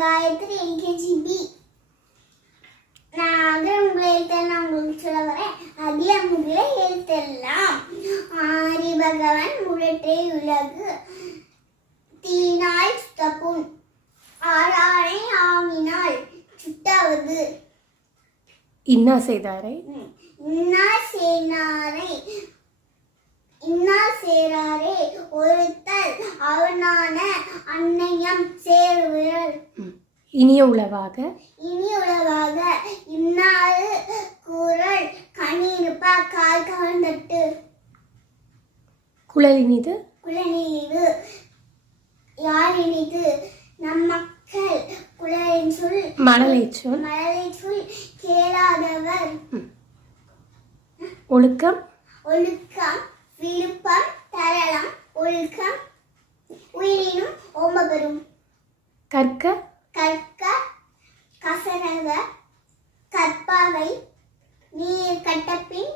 காயத்ரி எல்கேஜிபி. நான் அகரமுக எழுத்தெல்லாம் உங்களுக்கு சொல்ல வரேன். அதியமுக எழுத்தெல்லாம் ஆரி பகவன் முரட்டை உலகு தீனால் சுத்தப்புண் ஆளானை ஆவினால் சுட்டாவது. இன்னா செய்தாரை இன்னா சேராரே ஒருத்தல் அவனான அன்னையம் சேருவர். இனிய உளவாக இன்னாறு குரல் கனி இருப்பா கால் கவர்ந்தட்டு. குழலினிது யார் இனிது நம் மக்கள் குழலின் சொல் மழலை சொல் கேளாதவர். ஒழுக்கம் விழுப்பம் தரளம் ஒழுக்கம் உயிரினும் ஓமபெறும். கற்க கசரக கற்பாவை நீர் கட்டப்பின்